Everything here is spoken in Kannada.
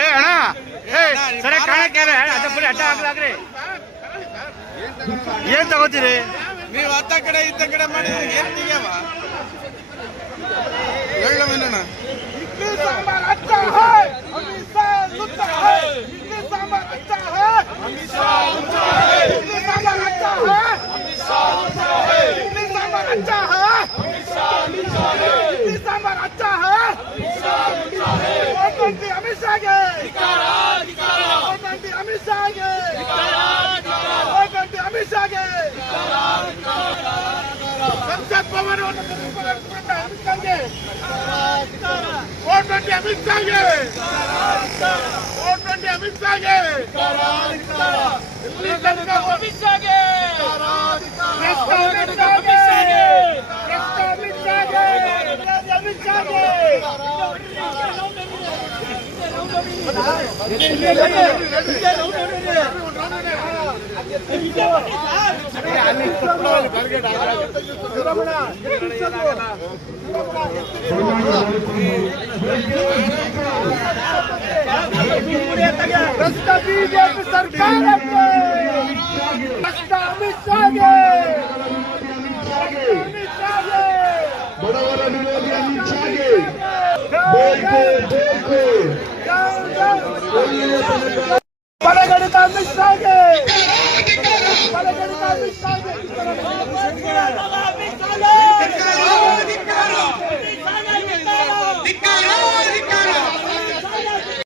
ಏ ಅಣ್ಣ ಸರಿ ಕಾಣಕ್ಕೆ ಅಡ್ಡ ಹಾಕ್ರಿ ಏನ್ ತಗೋತೀರಿ ನೀವು ಅತ್ತ ಕಡೆ ಇತ್ತ ಕಡೆ ಮಾಡಿ ಏನ್ ತೆಗಿಯವ ಹೇಳ ಮೇಲಣ್ಣ इडली सांभर अच्छा है हमेशा लुत्ता है इडली सांभर अच्छा है हमेशा लुत्ता है इडली सांभर अच्छा है हमेशा लुत्ता है इडली सांभर अच्छा है हमेशा लुत्ता है इडली सांभर अच्छा है हमेशा लुत्ता है वोट मंत्री अमित शाह के धिक्कारा धिक्कारा वोट मंत्री अमित शाह के धिक्कारा धिक्कारा वोट मंत्री अमित शाह के धिक्कारा धिक्कारा संसद भवन अमित शाह के वोट मंत्री अमित शाह के वोट मंत्री अमित शाह के दिल्ली सरकार अमित शाह के अमित शाह के अमित शाह के अमित शाह के बीजेपी सरकार अमित शाह बड़वर विरोधी अमित शाह बड़गढ़ अमित शाह के बड़गढ़ अमित शाह के